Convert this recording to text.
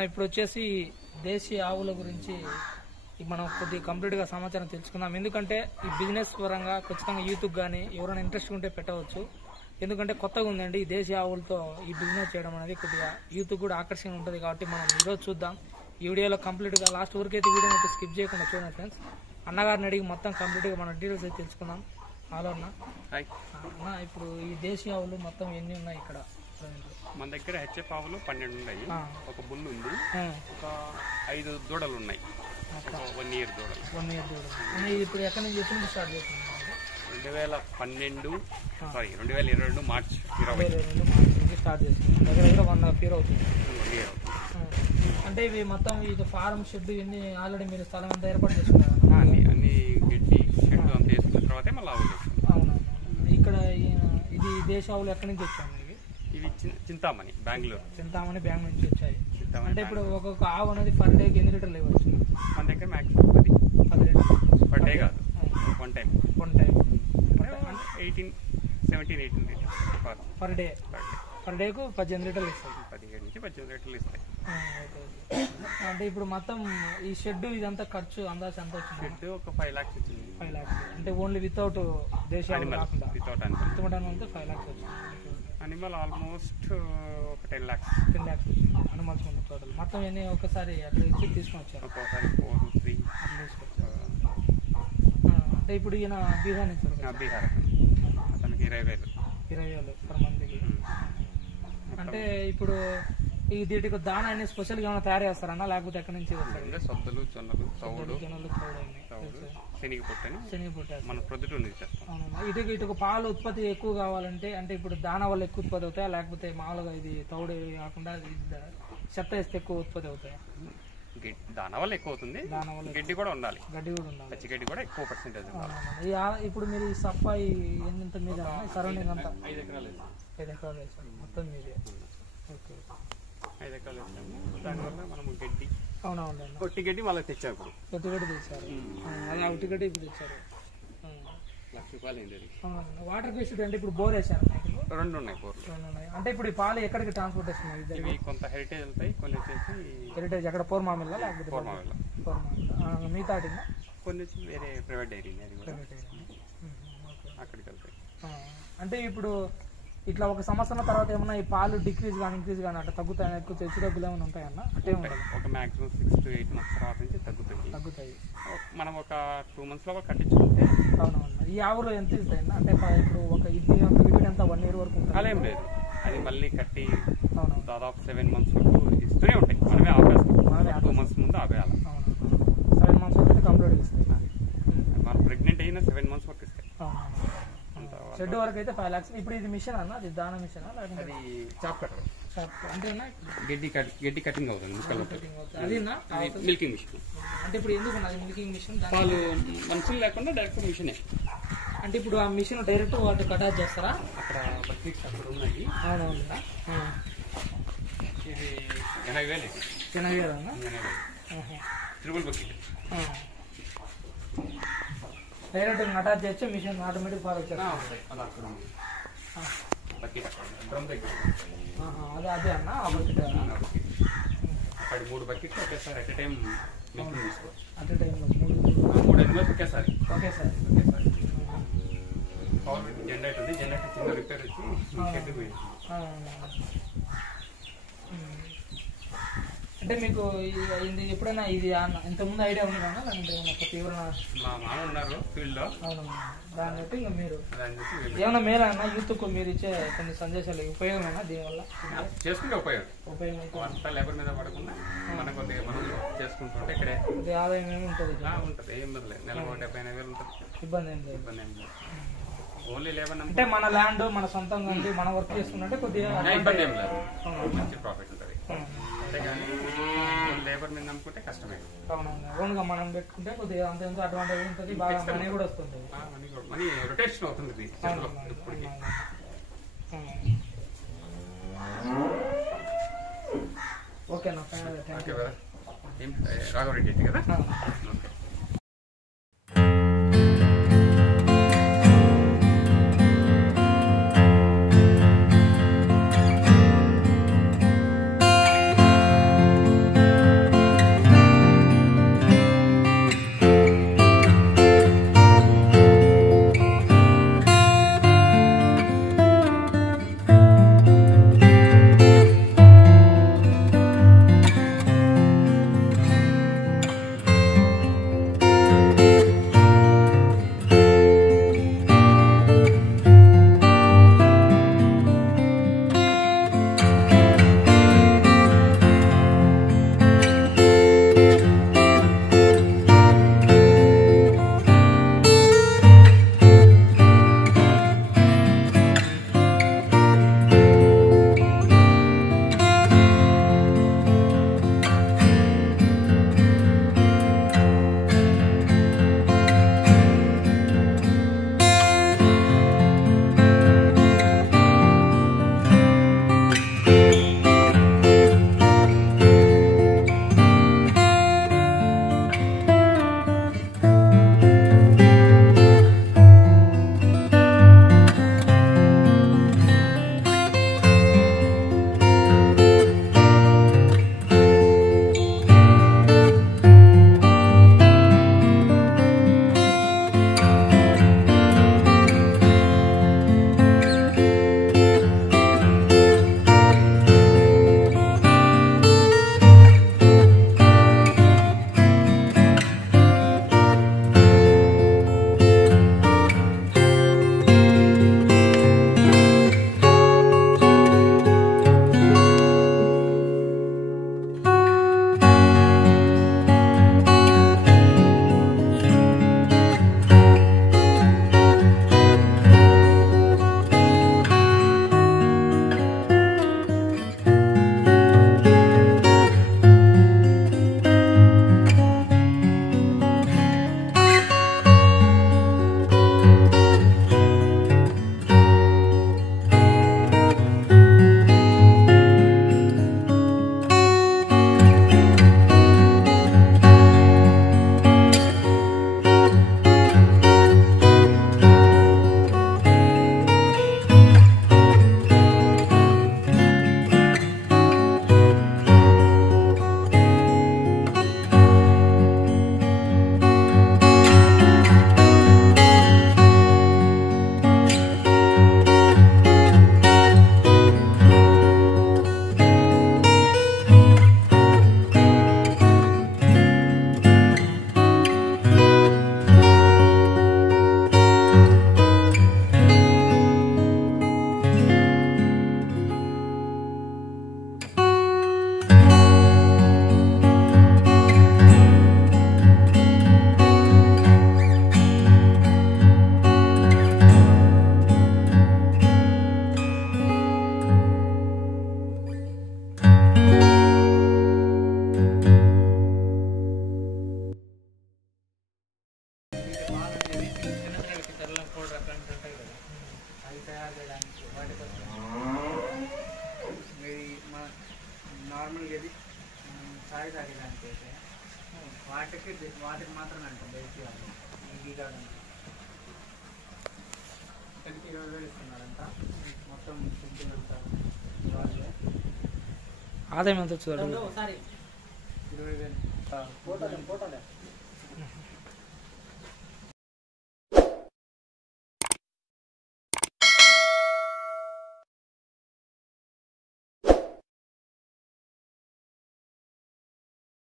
మనం ఇప్పుడు వచ్చేసి దేశీయ ఆవుల గురించి మనం కొద్దిగా కంప్లీట్గా సమాచారం తెలుసుకుందాం. ఎందుకంటే ఈ బిజినెస్ పరంగా ఖచ్చితంగా యూత్కి కానీ ఎవరైనా ఇంట్రెస్ట్ ఉంటే పెట్టవచ్చు. ఎందుకంటే కొత్తగా ఉందండి ఈ దేశీయ ఆవులతో ఈ బిజినెస్ చేయడం అనేది కొద్దిగా యూత్ కూడా ఆకర్షణగా ఉంటుంది. కాబట్టి మనం ఈరోజు చూద్దాం. ఈ వీడియోలో కంప్లీట్గా లాస్ట్ వరకు అయితే వీడియోని అయితే స్కిప్ చేయకుండా చూడండి ఫ్రెండ్స్. అన్నగారిని అడిగి మొత్తం కంప్లీట్గా మన డీటెయిల్స్ అయితే తెలుసుకుందాం. హలో అన్న. అన్న, ఇప్పుడు ఈ దేశీయ ఆవులు మొత్తం ఎన్ని ఉన్నాయి ఇక్కడ? మన దగ్గర హెచ్ఎఫ్ ఆవులు 12 ఉన్నాయి. ఒక బుల్ ఉంది, ఒక 5 దూడలు ఉన్నాయి. 1 ఇయర్ దూడలు. 1 ఇయర్ దూడలు. ఇప్పుడు ఎక్కడి నుంచి స్టార్ట్ చేస్తుంది? 2022 మార్చ్ 22 మార్చ్ నుంచి స్టార్ట్ చేస్తుంది. దగ్గర 1.5 ఇయర్ అవుతుంది. 1 ఇయర్ అవుతుంది. అంటే ఇవి మొత్తం ఇది ఫారం షెడ్ ఇవన్నీ ఆల్రెడీ మీరు స్థలం అంతా ఏర్పాటు చేసుకున్నారు? అన్ని గడ్డి షెడ్ అంతా వేసుకున్న తర్వాతే మళ్ళీ ఆవులు. అవునవును. ఇక్కడ ఇది దేశ ఆవులు ఎక్కడి నుంచి వచ్చాయి? ఇవి చింతామణి, బెంగళూరు. చింతామణి బ్యాంక్ నుంచి వచ్చాయి. అంటే ఇప్పుడు ఒక్కొక్క ఆవు అనేది పర్ డేకి ఎన్ని లీటర్లు ఇవ్వచ్చు? మన దగ్గర మ్యాక్సిమం 10 లీటర్లు పర్ డే కాదు, one time 17-18 litres per day. Per డేకు 18 లీటర్లు ఇస్తాయి. 17 నుంచి 18 లీటర్లు ఇస్తాయి. అంటే ఇప్పుడు మొత్తం ఈ షెడ్ ఇదంతా ఖర్చు అందాజు ఎంత వచ్చింది? షెడ్ ఒక 5 lakhs వచ్చింది. 5 lakhs అంటే ఓన్లీ వితౌట్ దేశీయ కాకుండా వితౌట్ అంతా 5 lakhs వచ్చింది. అనిమల్ ఆల్మోస్ట్ ఒక 10 lakhs వచ్చింది. అనిమల్స్ ఉంది టోటల్. మొత్తం ఎన్ని ఒకసారి అక్కడ ఇచ్చి తీసుకొని వచ్చారు? ఒక్కొక్కసారి 4-3 అంటే ఇప్పుడు ఈయన బీహార్ నుంచి బీహార్. అతనికి 20,000 పర్ మంత్కి. అంటే ఇప్పుడు ఈ దీటికి దానా అనేది స్పెషల్గా ఏమైనా తయారు చేస్తారన్నా, లేకపోతే ఎక్కడి నుంచి వస్తారు? సొద్దులు, జొన్నలు, తౌడు, శనగపొట్టు మన ప్రొద్దుటూరు నుంచి. ఇటుకు పాలు ఉత్పత్తి ఎక్కువ కావాలంటే అంటే ఇప్పుడు దానా వల్ల ఎక్కువ ఉత్పత్తి అవుతాయా, లేకపోతే మామూలుగా ఇది తౌడు కాకుండా చెత్త వేస్తే ఎక్కువ ఉత్పత్తి అవుతాయా? దానా వల్ల ఎక్కువ అవుతుంది. గడ్డి కూడా ఉండాలి. పచ్చి గడ్డి కూడా ఎక్కువ పర్సెంటేజ్. ఇప్పుడు మీరు ఈ సఫాయి ఎంత మీద సరౌండింగ్ అంతా 5 ఎకరాలు వేసారు మొత్తం మీదే? ఓకే, 5 ఎకరాలు వేసాము. దానివల్ల మనం గడ్డి, అవునవును, ఒట్టి గడ్డి మళ్ళీ తెచ్చాము. ఇప్పుడు ఒట్టి గడ్డి తెచ్చారు. అదే ఒట్టి గడ్డి ఇప్పుడు తెచ్చారు. ₹1,00,000 వాటర్ ఫెసిలిటీ అంటే ఇప్పుడు బోర్ వేసారు? 2 ఉన్నాయి బోర్లు. 2 ఉన్నాయి. అంటే ఇప్పుడు ఈ పాలు ఎక్కడికి ట్రాన్స్పోర్టేషన్? ఇవి కొంత హెరిటేజ్ వెళ్తాయి, కొన్ని వచ్చేసి హెరిటేజ్ ఎక్కడ పోర్మామిల్లా లేకపోతే మిగతా కొన్ని వేరే ప్రైవేట్ డైరీ అక్కడికి వెళ్తాయి. అంటే ఇప్పుడు ఇట్లా ఒక సంవత్సరం తర్వాత ఏమన్నా ఈ పాలు డిక్రీజ్ కానీ ఇంక్రీజ్ కానీ అట్లా తగ్గుతాయి, ఎక్కువ హెచ్చు తగ్గులు ఏమైనా ఉంటాయన్నా? అంటే ఒక మాక్సిమం 6-8 months తర్వాత నుంచి తగ్గుతాయి. మనం ఒక 2 months లో కట్టించుకుంటే. అవునవును. ఈ ఆవులో ఎంత ఇస్తాయి అంటే ఇప్పుడు ఒక ఇది ఎంత 1 year వరకు ఉంటుంది? అలా ఏం లేదు, అది మళ్ళీ కట్టి దాదాపు 7 months వరకు ఇస్తూనే ఉంటాయి. మనమే ఆపేస్తాం. 2 months ముందు ఆపేయాలి. 7 months వరకు కంప్లీట్ ఇస్తాయి. మనం ప్రెగ్నెంట్ అయినా 7 months వరకు ఇస్తాయి. షెడ్ వరకు అయితే 5 lakhs. ఇప్పుడు ఇది మిషన్ అన్న, అది దానా మిషన్? అది చాప్ కట్టర్ అంతేనా? గడ్డి కటింగ్ అవుతుంది. Milking machine. అంటే ఇప్పుడు ఎందుకు మిల్కింగ్ మిషన్? పాలు మనుషులు లేకుండా డైరెక్ట్ మిషనే. అంటే ఇప్పుడు ఆ మిషన్ డైరెక్ట్ వాటి కటాచ్ చేస్తారా? అక్కడ బకెట్స్ అక్కడ ఉన్నాయి. అవునవును. ఇది 80,000. 80,000 ట్రిపుల్ బకెట్. డైరెక్ట్ అటాచ్ చేయొచ్చు, మిషన్ ఆటోమేటిక్ ఫాలో చేస్తాం. అదే అన్న ఆ బకెట్. అక్కడ 3 బకెట్స్ ఒకేసారి అట్ టైం మిల్కింగ్ తీసుకోవచ్చు. అట్ టైంలో 3 animals ఒకేసారి. పవర్ జనరేటర్ ఉంది. జనరేటర్ చిన్న రిపేర్ వచ్చి షెడ్ పోయింది. అంటే మీకు ఇది ఎప్పుడైనా ఇది ఇంతకుముందు ఐడియా ఉందా? మా మామ ఉన్నారు ఫీల్డ్ లో. అవును. దాన్ని బట్టి ఇంకా మీరు ఏమన్నా మేలా అన్న యూత్కు మీరు ఇచ్చే కొన్ని సందేశాలు ఉపయోగమేనా దీనివల్ల? చేసుకుంటే ఉపయోగం అంతా లేబర్ మీద పడకుండా మనం కొద్దిగా మనం చేసుకుంటుంటే ఇక్కడే ఆదాయం ఏమి ఉంటుంది? ఉంటుంది. ఏం లేదు, నెలకు 70,000 ఉంటుంది. ఇబ్బంది ఏం లేదు. ఓన్లీ లేబర్ అంటే మన ల్యాండ్ మన సొంతంగా మన వర్క్ చేసుకుంటే కొద్దిగా ఇబ్బంది ఏం లేదు, మంచి ప్రాఫిట్ ఉంటుంది. అంతేగాని లేబర్ మీద నమ్ముకుంటే కష్టమే. అవునవును. ఓన్గా మనం పెట్టుకుంటే కొద్దిగా అంత ఎంత అడ్వాంటేజ్ ఉంటుంది, బాగా మనీ కూడా వస్తుంది. మనీ రొటేషన్ అవుతుంది ఇప్పటికి. ఓకేనా? రాఘవరెడ్డి కదా? ఓకే. తయారు చేయడానికి వాటి కోసం మీరు మన నార్మల్గా ఇది చాయ్ తాగేదానికి అయితే వాటికి మాత్రమే అంటాం బయటికి కాదు ఇది కాదండి. ఇక్కడికి 20,000 ఇస్తున్నారంట మొత్తం ఫుడ్ అంతా వాళ్ళే. ఆదాయం ఎంత వచ్చి ఒకసారి 20,000 ఫోటోలే